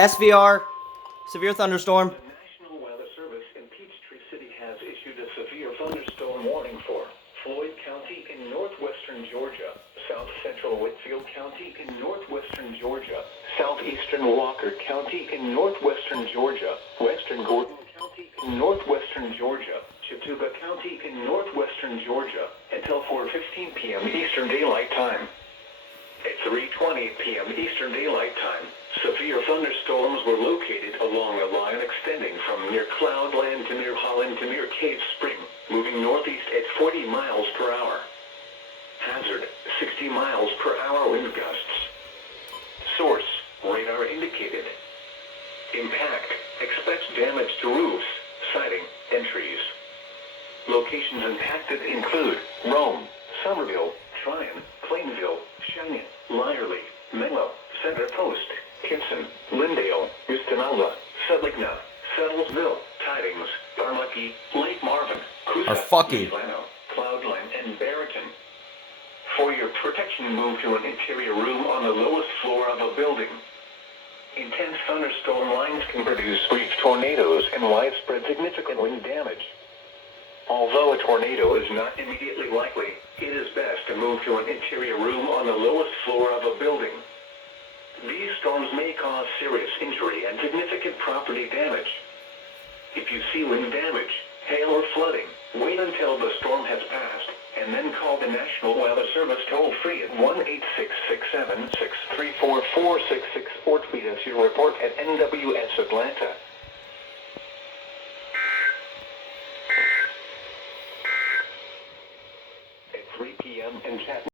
SVR, severe thunderstorm. The National Weather Service in Peachtree City has issued a severe thunderstorm warning for Floyd County in northwestern Georgia, south central Whitfield County in northwestern Georgia, southeastern Walker County in northwestern Georgia, western Gordon County in northwestern Georgia, Chattooga County in northwestern Georgia, until 4:15 p.m. Eastern Daylight Time. At 3:20 p.m. Eastern Daylight Time, severe thunderstorms were located along a line extending from near Cloudland to near Holland to near Cave Spring, moving northeast at 40 miles per hour. Hazard, 60 miles per hour wind gusts. Source, radar indicated. Impact, expect damage to roofs, siding, and trees. Locations impacted include Rome, Somerville, Tryon, Plainville, Cheyenne, Lyerly, Menlo, Center Post, Kinston, Lindale, Houston-Alva, Sedligna, Settlesville, Tidings, Armuckey, Lake Marvin, Coosa, Lano, Cloudline, and Barrington. For your protection, move to an interior room on the lowest floor of a building. Intense thunderstorm lines can produce brief tornadoes and widespread significant wind damage. Although a tornado is not immediately likely, it is best to move to an interior room on the lowest floor of a building. These storms may cause serious injury and significant property damage. If you see wind damage, hail, or flooding, wait until the storm has passed, and then call the National Weather Service toll-free at 1-866-763-4466 or tweet us your report at NWS Atlanta. At 3 p.m. in Chattanooga.